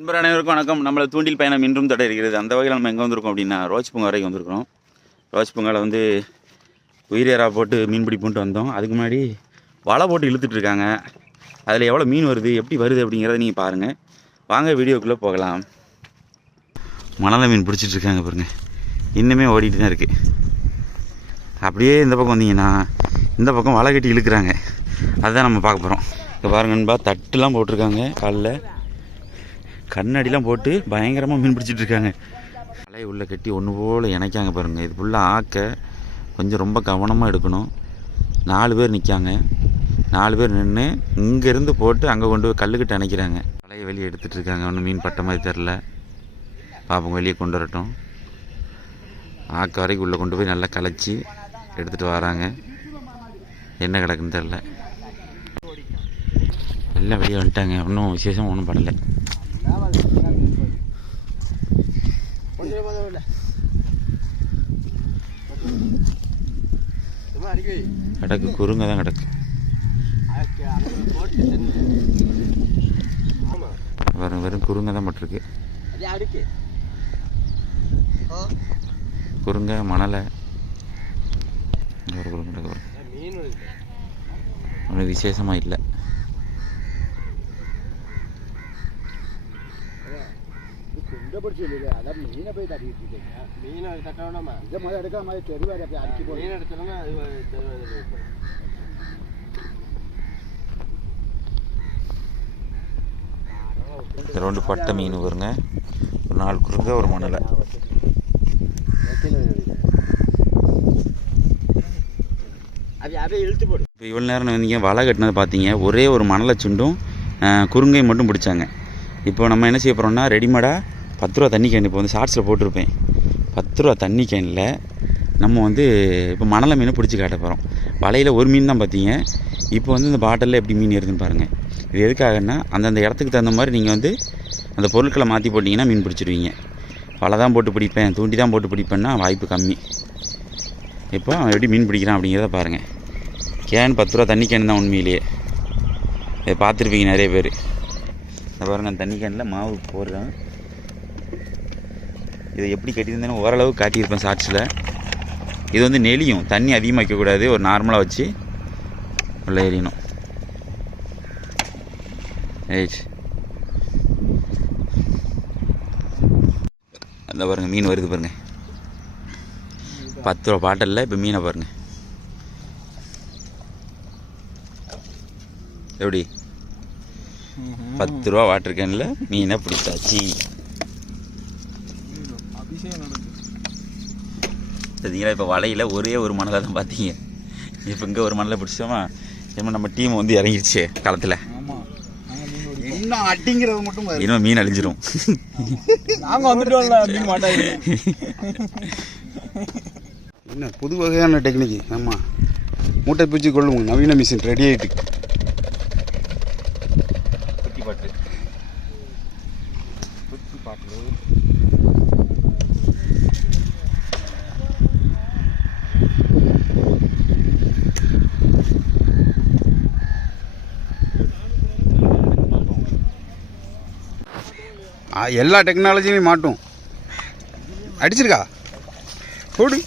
நண்பர் அனைவருக்கும் வணக்கம். நம்மளை தூண்டில் பயணம் இன்றும் தொடர்கிறது. அந்த வகையில் நம்ம எங்கே வந்திருக்கோம் அப்படின்னா ரோஜ் பூங்கா வரைக்கும் வந்திருக்கிறோம். ரோஜ் பூங்காவில் வந்து உயிரேரா போட்டு மீன் பிடிப்புன்ட்டு வந்தோம். அதுக்கு முன்னாடி வலை போட்டு இழுத்துட்ருக்காங்க. அதில் எவ்வளோ மீன் வருது, எப்படி வருது அப்படிங்கிறத நீங்கள் பாருங்கள். வாங்க வீடியோக்குள்ளே போகலாம். மணலை மீன் பிடிச்சிட்ருக்காங்க பாருங்கள், இன்னுமே ஓடிட்டு தான் இருக்குது. அப்படியே இந்த பக்கம் வந்தீங்கன்னா இந்த பக்கம் வலை கட்டி இழுக்கிறாங்க. அதுதான் நம்ம பார்க்க போகிறோம். இப்போ பாருங்க நண்பா, தட்டுலாம் போட்டிருக்காங்க, காலில் கண்ணாடிலாம் போட்டு பயங்கரமாக மீன் பிடிச்சிட்ருக்காங்க. வலையை உள்ளே கட்டி ஒன்று போல் இணைக்காங்க பாருங்கள். இது ஃபுல்லாக ஆக்க கொஞ்சம் ரொம்ப கவனமாக எடுக்கணும். 4 பேர் நிற்காங்க. 4 பேர் நின்று இங்கேருந்து போட்டு அங்கே கொண்டு போய் கல்லுக்கிட்ட இணைக்கிறாங்க. வலையை வெளியே எடுத்துகிட்ருக்காங்க. ஒன்றும் மீன் பட்ட மாதிரி தெரில. பார்ப்போம், வெளியே கொண்டு வரட்டும். ஆக்க வரைக்கும் உள்ளே கொண்டு போய் நல்லா கலைச்சி எடுத்துகிட்டு வராங்க. என்ன கிடக்குன்னு தெரில. எல்லாம் வெளியே வந்துட்டாங்க. ஒன்றும் விசேஷம் ஒன்றும் பண்ணலை. கிடக்கு, குறுங்க தான் கிடக்கு. வெறும் வெறும் குறுங்க தான் பட்டிருக்கு. குறுங்க, மணலை, ஒரு குறுங்க கிடக்கு. ஒன்றும் விசேஷமாக இல்லை. ரெண்டு பட்டை மீன் வருங்க, ஒரு 4 குறுங்க, ஒரு மணலை. இப்போ இவ்வளோ நேரம் வந்தீங்க, வலை கட்டினதை பார்த்தீங்க. ஒரே ஒரு மணலை சுண்டும் குறுங்கையும் மட்டும் பிடிச்சாங்க. இப்போ நம்ம என்ன செய்ய போகிறோம்னா, ரெடிமேடாக 10 ரூபா தண்ணி கேன், இப்போ வந்து ஷார்ட்ஸில் போட்டிருப்பேன், 10 ரூபா தண்ணி கேனில் நம்ம வந்து இப்போ மணலை மீனை பிடிச்சி காட்ட போகிறோம். வலையில் ஒரு மீன் தான் பார்த்தீங்க. இப்போ வந்து இந்த பாட்டிலில் எப்படி மீன் இருக்குதுன்னு பாருங்கள். இது எதுக்காகன்னா, அந்தந்த இடத்துக்கு தகுந்த மாதிரி நீங்கள் வந்து அந்த பொருட்களை மாற்றி போட்டிங்கன்னா மீன் பிடிச்சிடுவீங்க. வலை தான் போட்டு பிடிப்பேன், தூண்டி தான் போட்டு பிடிப்பேன்னா வாய்ப்பு கம்மி. இப்போ அவன் எப்படி மீன் பிடிக்கிறான் அப்படிங்கிறத பாருங்கள். கேன் 10 ரூபா தண்ணி கேன் தான் உண்மையிலேயே. இதை பார்த்துருப்பீங்க நிறைய பேர். இந்த பாருங்கள், அந்த தண்ணி கேனில் மாவு போடுறேன். இதை எப்படி கட்டியிருந்தேன்னு ஓரளவு காட்டியிருப்பேன் ஷார்ட்ஸில். இது வந்து நெளியும், தண்ணி அதிகமாக வைக்கக்கூடாது, ஒரு நார்மலாக வச்சு உள்ள எறியணும். அந்த பாருங்கள், மீன் வருது பாருங்கள். 10 ரூபா பாட்டிலில் இப்போ மீனை பாருங்கள் எப்படி. 10 ரூபா வாட்டர் கேனில் மீனை பிடிச்சாச்சு. சரிங்களா? இப்போ வலையில் ஒரே ஒரு மணலை தான் பார்த்தீங்க. இப்போ இங்கே ஒரு மணலை பிடிச்சோமா, இப்போ நம்ம டீம் வந்து இறங்கிடுச்சு களத்தில். இன்னும் அடிங்கிறது மட்டும் இன்னும் மீன் அழிஞ்சிரும். நாங்கள் வந்துட்டோம்ல, மீன் மாட்டாங்க. என்ன புது வகையான டெக்னிக்கு. ஆமாம், மூட்டை பிடிச்சி கொள்ளுவோம். நவீன மிஷின் ரெடி ஆகிட்டு. குட்டி பாட்டு, குட்டி பாட்டு. எல்லா டெக்னாலஜியுமே மாட்டும். அடிச்சிருக்கா போடு.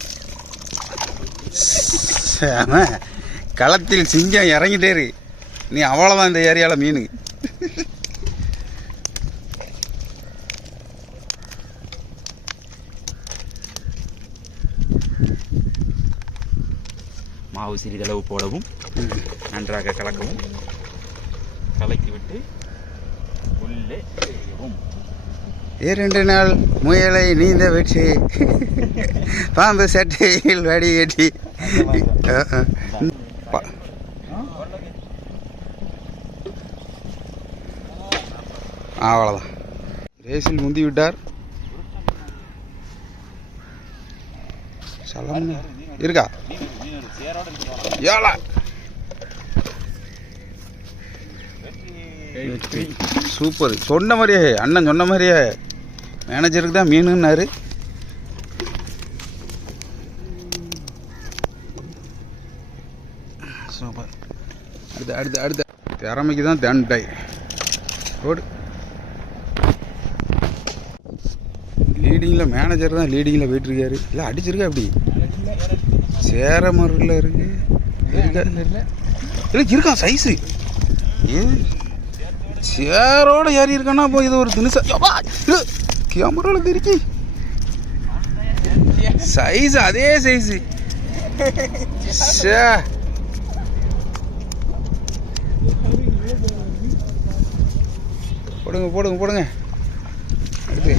களத்தில் சிங்கம் இறங்கிட்டே இரு. நீ அவ்வளோதான் இந்த ஏரியாவில் மீன். மாவு சிறிதளவு போடவும், நன்றாக கலக்கவும், கலக்கிவிட்டு உள்ளே எறியவும். 2 நாள் முயலை நீந்த வெற்றி பாம்பு சட்டையில் வடிகட்டி. அவ்வளோதான், ரேஸில் முந்தி விட்டார். சலம் இருக்கா ஏழா. சூப்பர். சொன்ன மாதிரியே, அண்ணன் சொன்ன மாதிரியே மேனேஜருக்கு தான் மீனுன்னாரு. சூப்பர். அடுத்த அடுத்த அடுத்த திறமைக்கு தான் தேன்டாய். ஓடு. லீடிங்கில் மேனேஜர் தான் லீடிங்கில் போயிட்டுருக்காரு. இல்லை அடிச்சிருக்கா அப்படி சேர மருவில் இருக்கு இருக்கா இல்லை இருக்கான் சைஸு சேரோட ஏறி இருக்கான்னா அப்போ இது ஒரு தினுசா கேமராவில் திருக்கி சைஸ் அதே சைஸு சே போடுங்க போடுங்க போடுங்க அடுத்து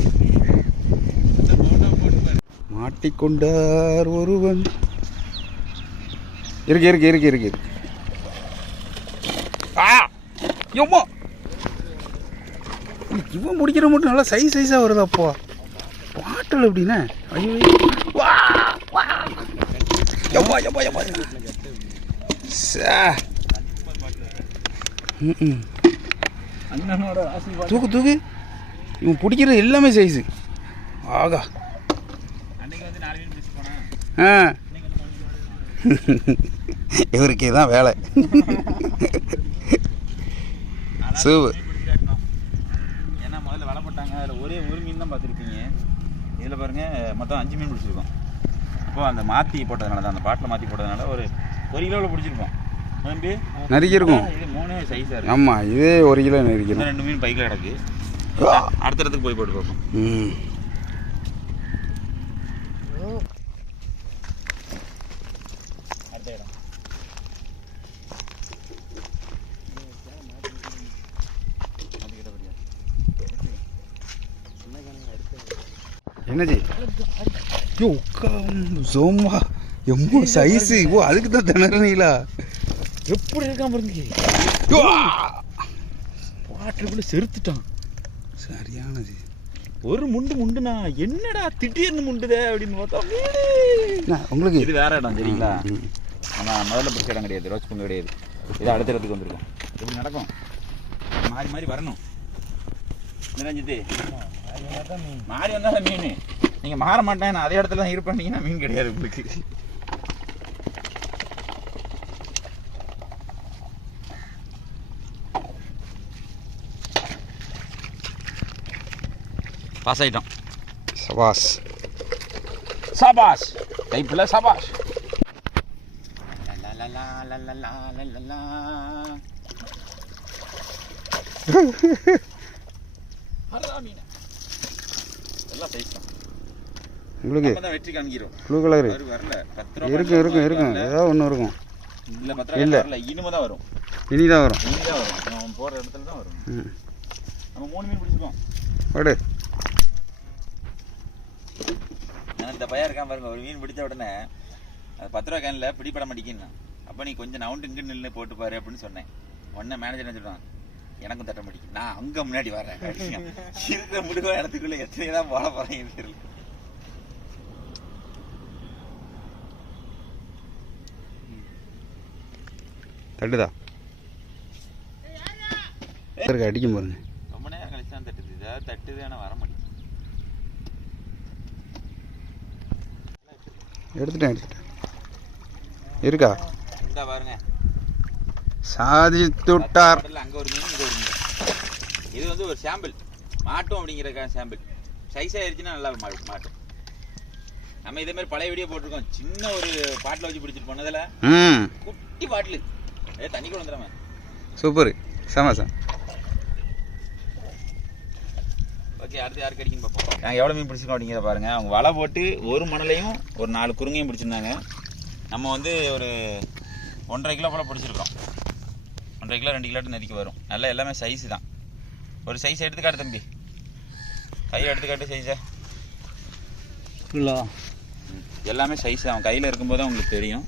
மாட்டிக்கொண்டார் ஒருவன் இருக்கு இருக்கு இருக்கு இருக்கு ஆ எம்மா இவன் முடிக்கிற மட்டும் நல்லா சைஸ் சைஸாக வருது அப்போ பாட்டில் எப்படின்னா ஐயோ வா வா எம்மா எம்மா எம்மா சே தூக்கு தூக்கு இவன் பிடிக்கிறது எல்லாமே சைஸு ஆகா ஆ இவருக்கு தான் வேலை சூப்பர். ஏன்னா முதல்ல வேலை போட்டாங்க அதில் ஒரே ஒரு மீன் தான் பார்த்துருப்பீங்க. இதில் பாருங்கள் மொத்தம் 5 மீன் பிடிச்சிருக்கோம். அப்போது அந்த மாற்றி போட்டதுனால தான் அந்த பாட்டில் மாற்றி போட்டதுனால ஒரு கிலோவில் பிடிச்சிருக்கோம். நறுக்கி இருக்கும். இது 3 சைஸாக இருக்குது. ஆமாம் இதே 1 கிலோ நறுக்கணும். 2 மீன் பைக்கில் கிடக்கு. அடுத்த இடத்துக்கு போய் போட்டு பார்ப்போம். அடுத்த இடம் என்னஜி ஐயோ சோமா எம்மோ சைஸு ஓ அதுக்கு தான் திணறீங்களா எப்படி இருக்காம இருந்து பாட்டுக்குள்ள செருத்துட்டான். சரியானது ஒரு முண்டுனா என்னடா திடீர்னு முண்டுதே அப்படின்னு பார்த்தா உங்களுக்கு இது வேற இடம் சரிங்களா. நம்ம முதல்ல பிடிச்ச இடம் கிடையாது, ரோஜ் பொங்கல் கிடையாது. இது அடுத்த இடத்துக்கு வந்திருக்கோம். இப்படி நடக்கும், மாறி மாறி வரணும். நினைஞ்சிட்டு மாறி வந்தாலும் மீன் நீங்கள் மாற மாட்டேன் நான் அதே இடத்துல தான் இருப்பேன்னீங்கன்னா மீன் கிடையாது உங்களுக்கு. பாஸ் ஆகிட்டோம். சபாஸ் சபாஷ் டைப்பில் சபாஷ். எல்லாம் சைஸ் தான். உங்களுக்கு வெற்றி காமிக்கிறோம். ப்ளூ கலர் வரல இருக்கும் இருக்கும் இருக்கும் ஏதாவது ஒன்று இருக்கும். இல்லை 10 ரூபா வரல, இனிமே தான் வரும். இனி தான் வரும். இனி தான் வரும். நம்ம போகிற இடத்துல தான் வரும். நம்ம 3 மீன் பிடிச்சிருக்கோம். ஓடு இந்த பையன் இருக்கான் பாருங்க, ஒரு மீன் பிடிச்ச உடனே அது 10 ரூபா கேனில் பிடிப்பட மாட்டேங்கின்னு. அப்போ நீ கொஞ்சம் நவுண்டு இங்கே நின்று போட்டு பாரு அப்படின்னு சொன்னேன். உடனே மேனேஜர் என்ன சொல்லுவான், எனக்கும் தட்ட மாட்டேங்க, நான் அங்கே முன்னாடி வரேன். இருக்கிற முடிவா இடத்துக்குள்ள எத்தனை தான் போட போறேன்னு தெரியல. தட்டுதா அடிக்கும் பாருங்க. ரொம்ப நேரம் கழிச்சு தான் தட்டுது. ஏதாவது தட்டுது ஆனால் வர மாட்டேங்குது. எடுத்துட்டேன் இருக்கா இந்த பாருங்க சாதித்துட்டார். அங்கே ஒரு மீன், இங்கே ஒரு மீன். இது வந்து ஒரு சாம்பிள் மாட்டும் அப்படிங்கிறதுக்கான சாம்பிள். சைஸ் ஆயிடுச்சுன்னா நல்லா மாட்டும். நம்ம இதே மாதிரி பழைய வீடியோ போட்டிருக்கோம். சின்ன ஒரு பாட்டில் வச்சு பிடிச்சிட்டு போனதில் குட்டி பாட்டில் தண்ணி கூட வந்துடாம சூப்பர் சமாசம். ஓகே அடுத்து யாருக்கு அடிக்கணும் பார்ப்போம். நாங்கள் எவ்வளோ மீன் பிடிச்சிருக்கோம் அப்படிங்கிறத பாருங்கள். அவங்க வலை போட்டு ஒரு மணலையும் ஒரு 4 குறுங்கையும் பிடிச்சிருந்தாங்க. நம்ம வந்து ஒரு 1.5 கிலோ போல் பிடிச்சிருக்கோம். 1.5 கிலோ 2 கிலோ நதிக்கு வரும். நல்லா எல்லாமே சைஸு தான். ஒரு சைஸ் எடுத்துக்காட்டு தம்பி, கையில் எடுத்துக்காட்டு சைஸை. இல்லை எல்லாமே சைஸ் அவன் கையில் இருக்கும்போது உங்களுக்கு தெரியும்.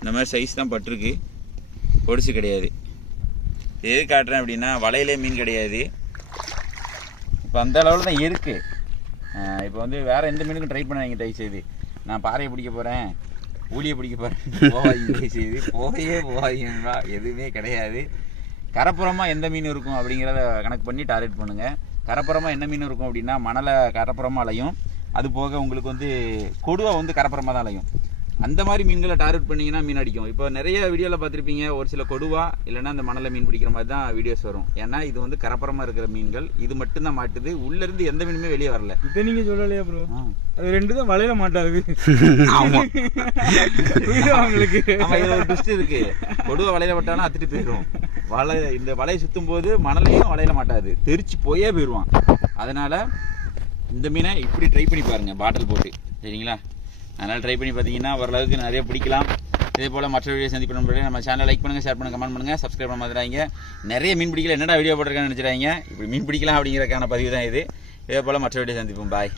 இந்த மாதிரி சைஸ் தான் பட்டிருக்கு, பொடிச்சு கிடையாது. எது காட்டுறேன் அப்படின்னா வலையிலே மீன் கிடையாது. இப்போ அந்த அளவில் தான் இருக்குது. இப்போ வந்து வேறு எந்த மீனுக்கும் ட்ரை பண்ணாங்க தயவு செய்து. நான் பாறையை பிடிக்க போகிறேன், ஊழியை பிடிக்க போகிறேன் போவாதீங்க செய்து போவாதீங்களா, எதுவுமே கிடையாது. கரப்புறமாக எந்த மீன் இருக்கும் அப்படிங்கிறத கணக்கு பண்ணி டார்கெட் பண்ணுங்கள். கரப்புறமாக என்ன மீன் இருக்கும் அப்படின்னா மணலை கரப்புறமாக அலையும். அது போக உங்களுக்கு வந்து கொடுவா வந்து கரப்புறமாக தான் அலையும். அந்த மாதிரி மீன்களை டார்கெட் பண்ணிங்கன்னா மீன் அடிக்கும். இப்போ நிறைய வீடியோவில் பார்த்துருப்பீங்க, ஒரு சில கொடுவா இல்லைன்னா அந்த மணலை மீன் பிடிக்கிற மாதிரி தான் வீடியோஸ் வரும். ஏன்னா இது வந்து கரப்பரமாக இருக்கிற மீன்கள், இது மட்டும்தான் மாட்டுது, உள்ளேருந்து எந்த மீனுமே வெளியே வரல. இதை நீங்கள் சொல்லலையா ப்ரோ? அது 2 தான் வலையில மாட்டாது. ஆமாம், அவங்களுக்கு இதில் ஒரு ட்விஸ்ட் இருக்கு. கொடுவா வலையில விட்டாலும் அத்துட்டு போயிடும். இந்த வலையை சுற்றும் போது மணலையும் வலையில மாட்டாது, தெரிச்சு போயே போயிடுவான். அதனால் இந்த மீனை இப்படி ட்ரை பண்ணி பாருங்கள் பாட்டில் போட்டு, சரிங்களா? அதனால் ட்ரை பண்ணி பார்த்தீங்கன்னா ஓரளவுக்கு நிறைய பிடிக்கலாம். இதே போல் மற்ற வீடியோ சந்திப்பு நம்பளே நம்ம சேனலை லைக் பண்ணுங்கள், ஷேர் பண்ணுங்கள், கமெண்ட் பண்ணுங்கள், சப்ஸ்கிரைப் பண்ண மாதிரிங்க. நிறைய மீன் பிடிக்கல, என்னடா வீடியோ போட்டிருக்கான்னு நினச்சிடாங்க. இப்படி மீன் பிடிக்கலாம் அப்படிங்கிறக்கான பதிவு தான் இது. இதே போல் மற்ற வீடியோ சந்திப்போம். பாய்.